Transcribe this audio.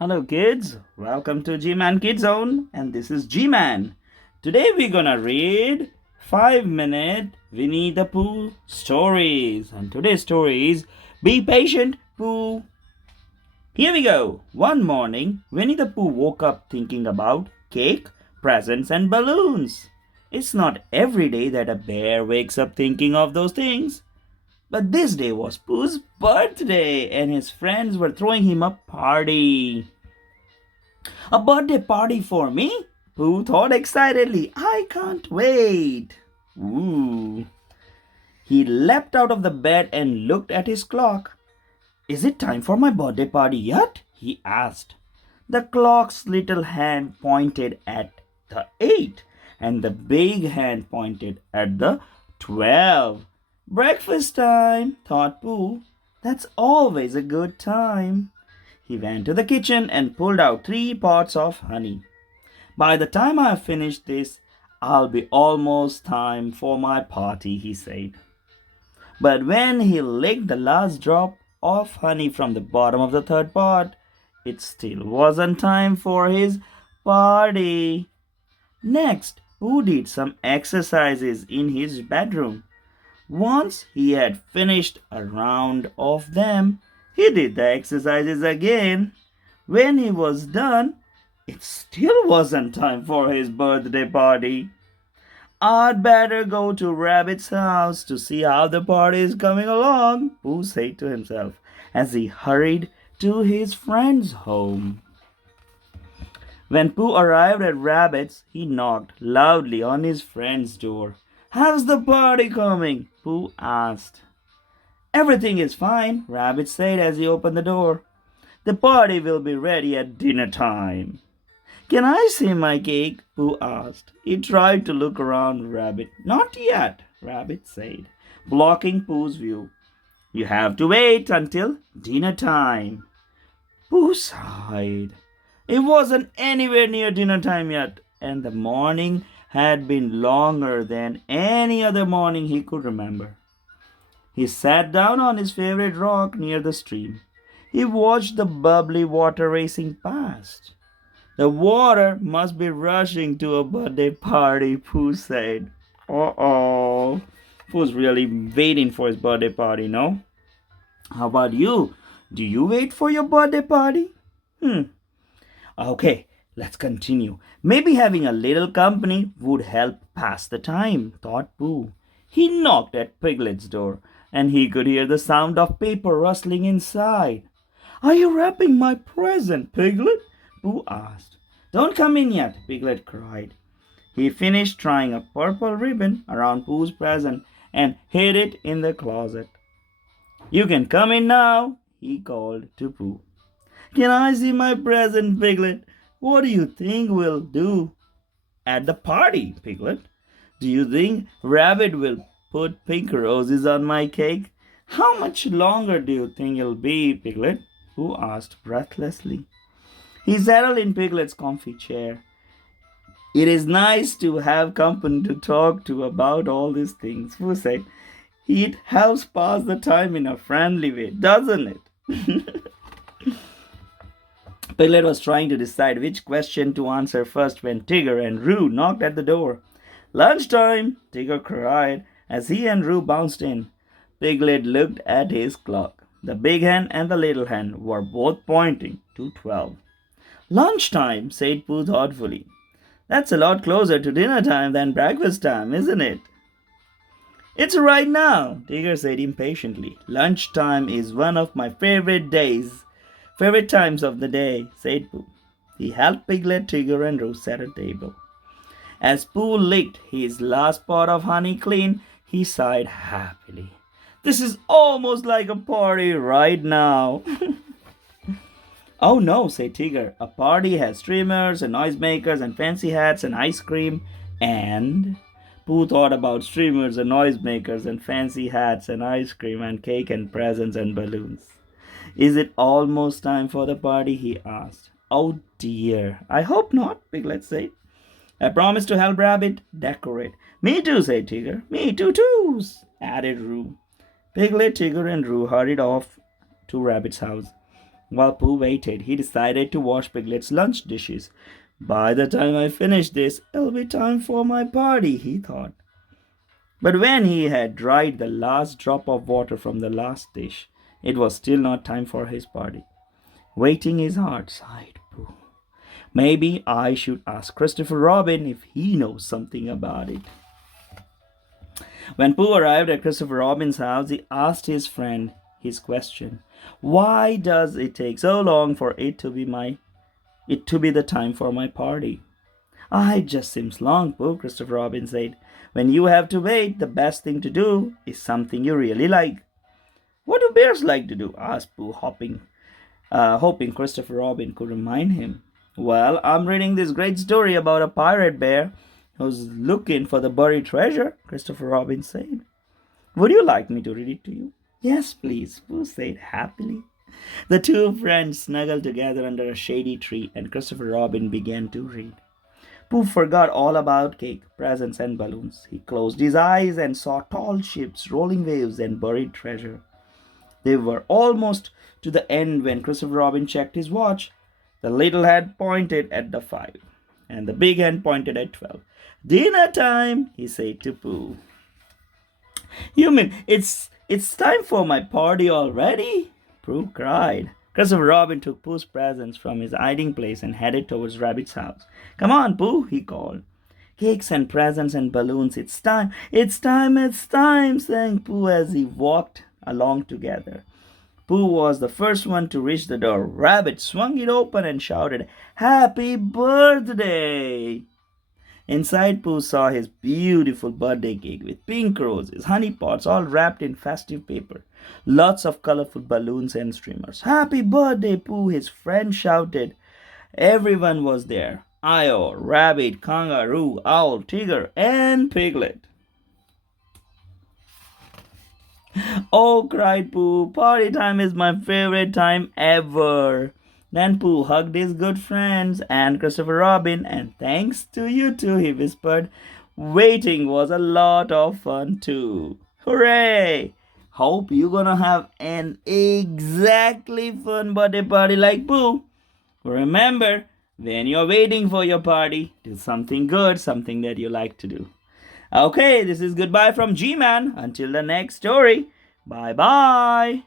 Hello, kids. Welcome to G-Man Kid Zone, and this is G-Man. Today we're gonna read 5-minute Winnie the Pooh stories, and today's story is Be Patient, Pooh. Here we go. One morning, Winnie the Pooh woke up thinking about cake, presents, and balloons. It's not every day that a bear wakes up thinking of those things. But this day was Pooh's birthday, and his friends were throwing him a party. A birthday party for me? Pooh thought excitedly. I can't wait. Ooh. He leapt out of the bed and looked at his clock. Is it time for my birthday party yet? He asked. The clock's little hand pointed at the 8, and the big hand pointed at the 12. Breakfast time, thought Pooh. That's always a good time. He went to the kitchen and pulled out 3 pots of honey. By the time I have finished this, I'll be almost time for my party, he said. But when he licked the last drop of honey from the bottom of the 3rd pot, it still wasn't time for his party. Next, Pooh did some exercises in his bedroom. Once he had finished a round of them, he did the exercises again. When he was done, it still wasn't time for his birthday party. I'd better go to Rabbit's house to see how the party is coming along, Pooh said to himself as he hurried to his friend's home. When Pooh arrived at Rabbit's, he knocked loudly on his friend's door. How's the party coming? Pooh asked. Everything is fine, Rabbit said as he opened the door. The party will be ready at dinner time. Can I see my cake? Pooh asked. He tried to look around Rabbit. Not yet, Rabbit said, blocking Pooh's view. You have to wait until dinner time. Pooh sighed. It wasn't anywhere near dinner time yet, and the morning had been longer than any other morning he could remember. He sat down on his favorite rock near the stream. He watched the bubbly water racing past. The water must be rushing to a birthday party, Pooh said. Uh-oh. Pooh's really waiting for his birthday party, no? How about you? Do you wait for your birthday party? Okay, let's continue. Maybe having a little company would help pass the time, thought Pooh. He knocked at Piglet's door, and he could hear the sound of paper rustling inside. Are you wrapping my present, Piglet? Pooh asked. Don't come in yet, Piglet cried. He finished tying a purple ribbon around Pooh's present and hid it in the closet. You can come in now, he called to Pooh. Can I see my present, Piglet? What do you think we'll do at the party, Piglet? Do you think Rabbit will put pink roses on my cake? How much longer do you think it'll be, Piglet? Pooh asked breathlessly. He settled in Piglet's comfy chair. It is nice to have company to talk to about all these things, Pooh said. It helps pass the time in a friendly way, doesn't it? Piglet was trying to decide which question to answer first when Tigger and Roo knocked at the door. Lunchtime, Tigger cried as he and Roo bounced in. Piglet looked at his clock. The big hen and the little hen were both pointing to 12. Lunchtime, said Pooh thoughtfully. That's a lot closer to dinner time than breakfast time, isn't it? It's right now, Tigger said impatiently. Lunchtime is one of my favorite times of the day, said Pooh. He helped Piglet, Tigger, and Roo set a table. As Pooh licked his last pot of honey clean, he sighed happily. This is almost like a party right now. Oh no, said Tigger. A party has streamers and noisemakers and fancy hats and ice cream and... Pooh thought about streamers and noisemakers and fancy hats and ice cream and cake and presents and balloons. Is it almost time for the party? He asked. Oh dear, I hope not, Piglet said. I promise to help Rabbit decorate. Me too, said Tigger. Me too, added Roo. Piglet, Tigger, and Roo hurried off to Rabbit's house. While Pooh waited, he decided to wash Piglet's lunch dishes. By the time I finish this, it'll be time for my party, he thought. But when he had dried the last drop of water from the last dish, it was still not time for his party. Waiting his heart, sighed Pooh. Maybe I should ask Christopher Robin if he knows something about it. When Pooh arrived at Christopher Robin's house, he asked his friend his question. Why does it take so long for it to be the time for my party? Ah, it just seems long, Pooh, Christopher Robin said. When you have to wait, the best thing to do is something you really like. What do bears like to do? Asked Pooh, hoping Christopher Robin could remind him. Well, I'm reading this great story about a pirate bear who's looking for the buried treasure, Christopher Robin said. Would you like me to read it to you? Yes, please, Pooh said happily. The two friends snuggled together under a shady tree, and Christopher Robin began to read. Pooh forgot all about cake, presents, and balloons. He closed his eyes and saw tall ships, rolling waves, and buried treasure. They were almost to the end when Christopher Robin checked his watch. The little hand pointed at the 5, and the big hand pointed at 12. Dinner time, he said to Pooh. You mean it's time for my party already? Pooh cried. Christopher Robin took Pooh's presents from his hiding place and headed towards Rabbit's house. Come on, Pooh, he called. Cakes and presents and balloons. It's time, it's time, it's time, sang Pooh as he walked along together. Pooh was the first one to reach the door. Rabbit swung it open and shouted, Happy birthday! Inside, Pooh saw his beautiful birthday cake with pink roses, honey pots, all wrapped in festive paper. Lots of colorful balloons and streamers. Happy birthday, Pooh, his friend shouted. Everyone was there. Eeyore, Rabbit, Kangaroo, Owl, Tiger, and Piglet. Oh, cried Pooh, party time is my favorite time ever. Then Pooh hugged his good friends and Christopher Robin, and thanks to you two, he whispered, waiting was a lot of fun too. Hooray! Hope you're gonna have an exactly fun birthday party like Pooh. Remember, when you're waiting for your party, do something good, something that you like to do. Okay, this is goodbye from G-Man. Until the next story. Bye-bye.